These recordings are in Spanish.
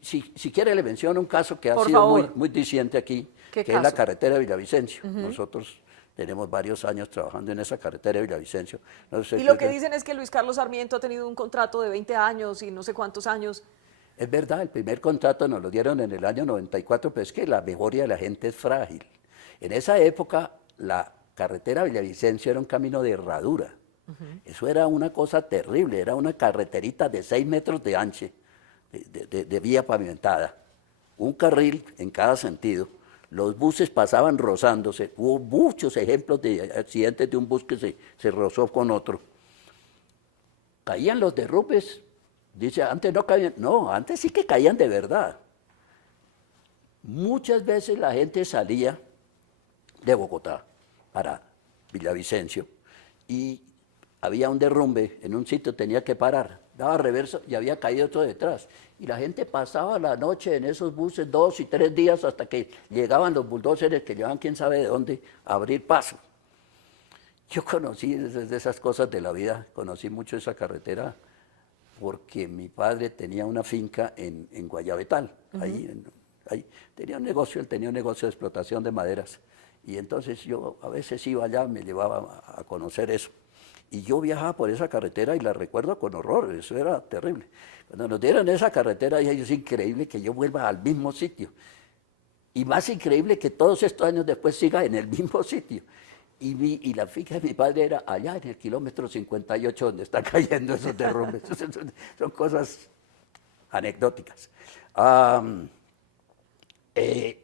Si quiere le menciono un caso que ha Por sido muy, favor. muy diciente aquí, ¿Qué que es la caso? carretera de Villavicencio. Nosotros tenemos varios años trabajando en esa carretera de Villavicencio. No sé Y lo que dicen es que Luis Carlos Sarmiento ha tenido un contrato de 20 años y no sé cuántos años. es verdad, el primer contrato nos lo dieron en el año 94, pero es que la memoria de la gente es frágil. En esa época, la carretera Villavicencio era un camino de herradura. Eso era una cosa terrible, era una carreterita de 6 metros de ancho, de vía pavimentada. Un carril en cada sentido. Los buses pasaban rozándose. Hubo muchos ejemplos de accidentes de un bus que se rozó con otro. Caían los derrumbes. Dice, antes no caían. No, antes sí que caían de verdad. Muchas veces la gente salía de Bogotá para Villavicencio y había un derrumbe en un sitio, tenía que parar, daba reverso y había caído otro detrás. Y la gente pasaba la noche en esos buses 2 y 3 días hasta que llegaban los bulldozers que llevaban quién sabe de dónde a abrir paso. Yo conocí de esas cosas de la vida, conocí mucho esa carretera porque mi padre tenía una finca en Guayabetal, ahí tenía un negocio, él tenía un negocio de explotación de maderas. Y entonces yo a veces iba allá, me llevaba a conocer eso. Y yo viajaba por esa carretera y la recuerdo con horror, eso era terrible. Cuando nos dieron esa carretera, dije, es increíble que yo vuelva al mismo sitio. Y más increíble que todos estos años después siga en el mismo sitio. Y la finca de mi padre era allá en el kilómetro 58 donde están cayendo esos derrumbes. Son cosas anecdóticas. Eh,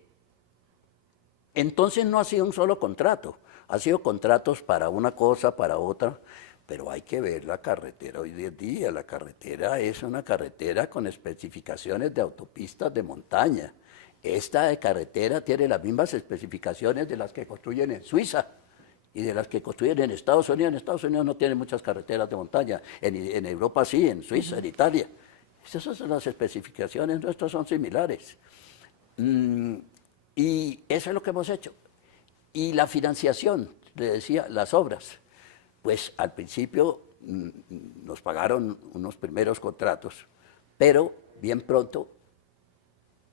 entonces no ha sido un solo contrato, ha sido contratos para una cosa, para otra, pero hay que ver la carretera hoy en día. La carretera es una carretera con especificaciones de autopistas de montaña. Esta de carretera tiene las mismas especificaciones de las que construyen en Suiza y de las que construyen en Estados Unidos. En Estados Unidos no tienen muchas carreteras de montaña, en Europa sí, en Suiza, en Italia. Esas son las especificaciones nuestras, son similares. Y eso es lo que hemos hecho. Y la financiación, le decía, las obras. Pues al principio nos pagaron unos primeros contratos, pero bien pronto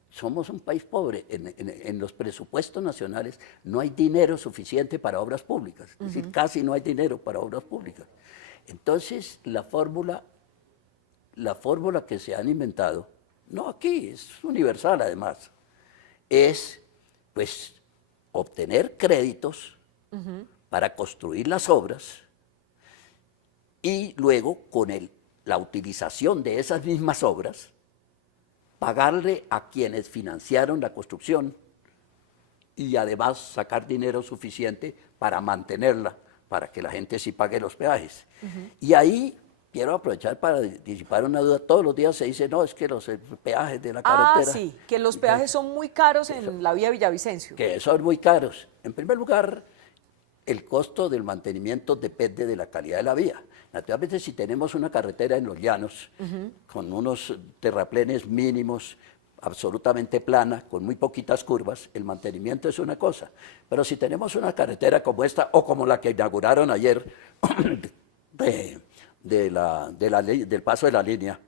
somos un país pobre. En los presupuestos nacionales no hay dinero suficiente para obras públicas. Es decir, casi no hay dinero para obras públicas. Entonces, la fórmula que se han inventado, no aquí, es universal además, es pues obtener créditos para construir las obras y luego con la utilización de esas mismas obras pagarle a quienes financiaron la construcción y además sacar dinero suficiente para mantenerla, para que la gente sí pague los peajes. Y ahí quiero aprovechar para disipar una duda. Todos los días se dice, no, es que los peajes de la Ah, carretera, sí, que los peajes son muy caros en la vía Villavicencio. que son muy caros. En primer lugar, el costo del mantenimiento depende de la calidad de la vía. Naturalmente, si tenemos una carretera en los llanos, con unos terraplenes mínimos, absolutamente plana, con muy poquitas curvas, el mantenimiento es una cosa. Pero si tenemos una carretera como esta, o como la que inauguraron ayer, del paso de la línea,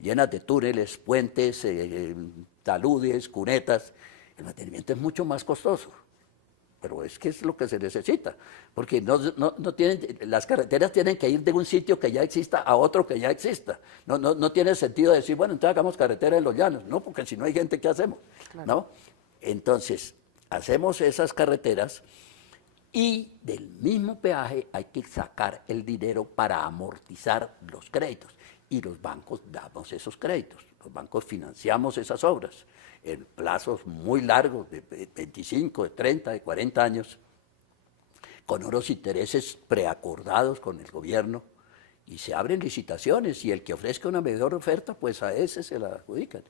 llenas de túneles, puentes, taludes, cunetas, el mantenimiento es mucho más costoso. Pero es que es lo que se necesita, porque no tienen, las carreteras tienen que ir de un sitio que ya exista a otro que ya exista. No tiene sentido decir, bueno, entonces hagamos carretera en los llanos, no, porque si no hay gente, ¿qué hacemos? Claro. ¿No? Entonces, hacemos esas carreteras y del mismo peaje hay que sacar el dinero para amortizar los créditos. Y los bancos damos esos créditos, los bancos financiamos esas obras en plazos muy largos, de 25, de 30, de 40 años, con unos intereses preacordados con el gobierno, y se abren licitaciones, y el que ofrezca una mejor oferta, pues a ese se la adjudican.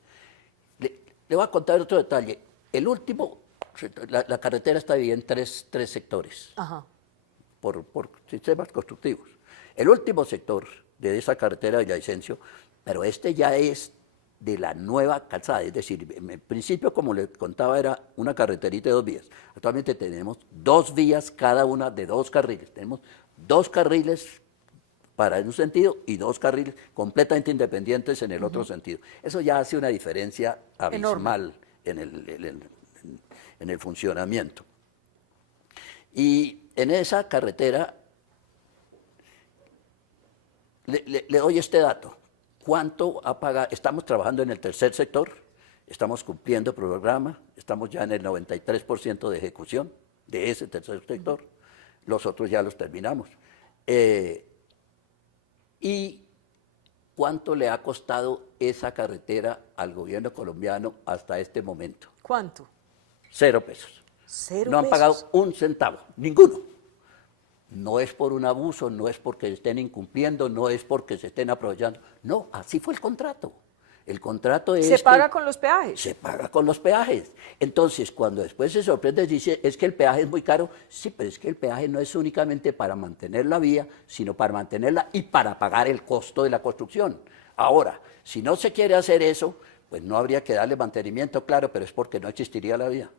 Le voy a contar otro detalle. El último, la carretera está dividida en tres sectores, por sistemas constructivos. El último sector de esa carretera de Villavicencio, pero este ya es de la nueva calzada, es decir, en principio, como les contaba, era una carreterita de 2 vías. Actualmente tenemos 2 vías, cada una de 2 carriles. Tenemos 2 carriles para un sentido y 2 carriles completamente independientes en el otro sentido. Eso ya hace una diferencia abismal en el funcionamiento. Y en esa carretera, le doy este dato. ¿Cuánto ha pagado? Estamos trabajando en el tercer sector, estamos cumpliendo programa, estamos ya en el 93% de ejecución de ese tercer sector, los otros ya los terminamos. ¿Y cuánto le ha costado esa carretera al gobierno colombiano hasta este momento? ¿Cuánto? 0 pesos. 0 No han pesos. pagado un centavo, ninguno. No es por un abuso, no es porque estén incumpliendo, no es porque se estén aprovechando. No, así fue el contrato. El contrato es... ¿Se paga con los peajes? Se paga con los peajes. Entonces, cuando después se sorprende, dice, es que el peaje es muy caro. Sí, pero es que el peaje no es únicamente para mantener la vía, sino para mantenerla y para pagar el costo de la construcción. Ahora, si no se quiere hacer eso, pues no habría que darle mantenimiento, claro, pero es porque no existiría la vía.